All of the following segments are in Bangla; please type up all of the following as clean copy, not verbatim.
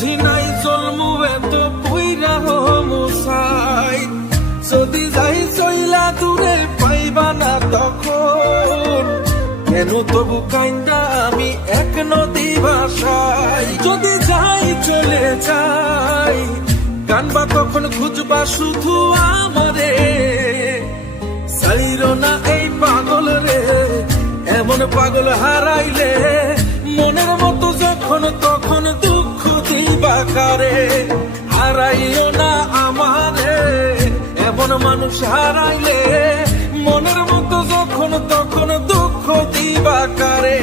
বুঝি নাই জন্মু এত পুইরা মুসাই, যদি যাই চইলা দূরে পাইবা না তখন, কেন তবু কাইন্দা আমি এক নদী ভাষাই। যদি যাই চলে যাই কানবা তখন খুঁজবা শুধু আমারে, সাইরো না এই পাগল রে, এমন পাগল হারাইলে মনের মতো যখন তখন দুঃখ দিবা কারে। হারাইও না আমারে, এমন মানুষ হারাইলে মনের মতো যখন তখন দুঃখ দিবা কারে।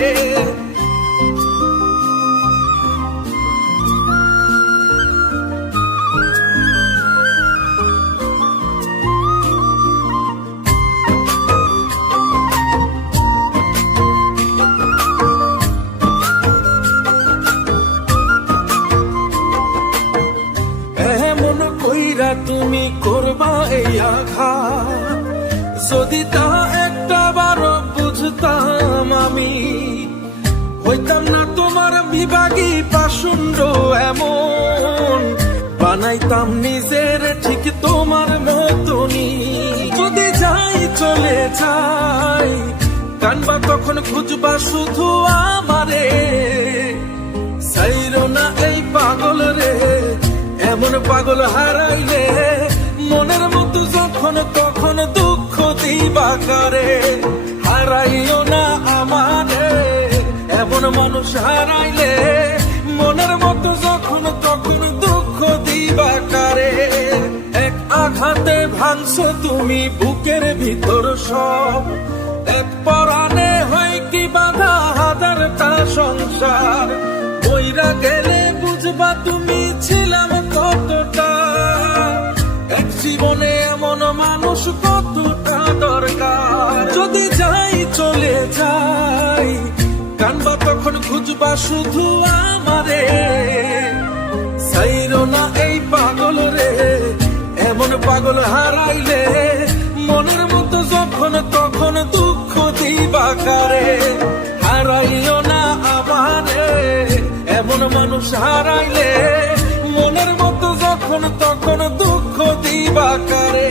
এমন কইরা তুমি করবা এই আঘাত, যদি তা একটা বার বুঝতাম আমি, হইতাম না তোমার বিভাগী পাশুন্ড এমন, বানাইতাম নিজের ঠিক তোমার মতনই। যদি যাই চলে যাই কানবা তখন খুঁজবা শুধু আমারে, সাইরো না এই পাগল রে, এমন পাগল হারাইলে মনের মতো যখন তখন দুঃখ দিবা কারে। হারাইও না আমারে, এমন মানুষ হারাইলে মনের মতো যখন তখন দুঃখ দিবা কারে। এক আঘাতে ভাঙছো তুমি বুকের ভিতর সব, এক পরাণে হয় কি বাধা হাজারটা সংসার, বইরা গেলে বুঝবা তুমি ছিলাম কতটা, এক জীবনে এমন মানুষ কতটা দরকার। যদি যাই চলে যাই কানবা তখন খুঁজবা শুধু আমারে, সাইরো না এই পাগল রে, এমন পাগল হারাইলে মনের মতো যখন তখন দুঃখ দিবা কারে। হারাইও না আমারে, এমন মানুষ হারাইলে মনের মতো যখন তখন দুঃখ দিবা কারে।